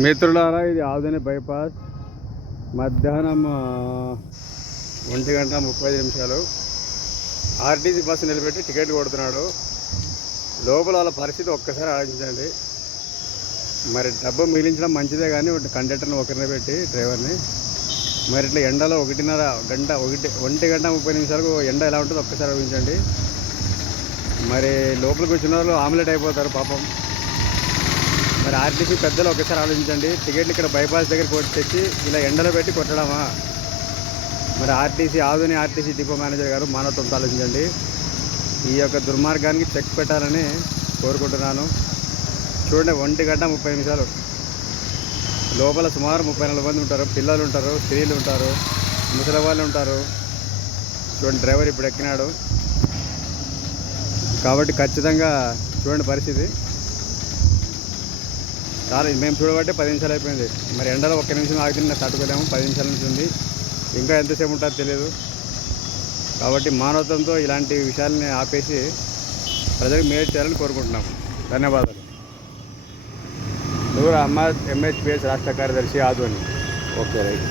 మిత్రులారా, ఇది ఆవుదని బైపాస్. మధ్యాహ్నం 1:35 ఆర్టీసీ బస్సు నిలబెట్టి టికెట్ కొడుతున్నాడు. లోపల వాళ్ళ పరిస్థితి ఒక్కసారి ఆలోచించండి. మరి డబ్బు మిగిలించడం మంచిదే, కానీ కండక్టర్ని ఒకరిని పెట్టి డ్రైవర్ని మరి ఇట్లా ఎండలో 1:30 ఎండ ఎలా ఉంటుందో ఒక్కసారి ఆలోచించండి. మరి లోపలికి వచ్చిన వాళ్ళు ఆమ్లెట్ అయిపోతారు పాపం. మరి ఆర్టీసీ పెద్దలు ఒకసారి ఆలోచించండి. టికెట్లు ఇక్కడ బైపాస్ దగ్గర తెచ్చి ఇలా ఎండలో పెట్టి కొట్టడమా? మరి ఆధునిక ఆర్టీసీ డిపో మేనేజర్ గారు మానవత్వంతో ఆలోచించండి. ఈ యొక్క దుర్మార్గానికి చెక్ పెట్టాలని కోరుకుంటున్నాను. చూడండి, 1:30 లోపల సుమారు 34 మంది ఉంటారు. పిల్లలు ఉంటారు, స్త్రీలు ఉంటారు, ముసలి వాళ్ళు ఉంటారు. చూడండి, డ్రైవర్ ఇప్పుడు ఎక్కినాడు కాబట్టి ఖచ్చితంగా చూడండి పరిస్థితి. చాలా మేము చూడబట్టే 10 నిమిషాలు అయిపోయింది. మరి ఎండలో 1 నిమిషం ఆగితే తట్టుకోలేము. 10 నిమిషాల నుంచి ఉంది, ఇంకా ఎంతసేపు ఉంటుందో తెలియదు. కాబట్టి మానవత్వంతో ఇలాంటి విషయాలని ఆపేసి ప్రజలకు మేలు చేయాలని కోరుకుంటున్నాము. ధన్యవాదాలు. నూరు అహ్మద్, MHPS రాష్ట్ర కార్యదర్శి, ఆధ్వర్యం. Okay, right.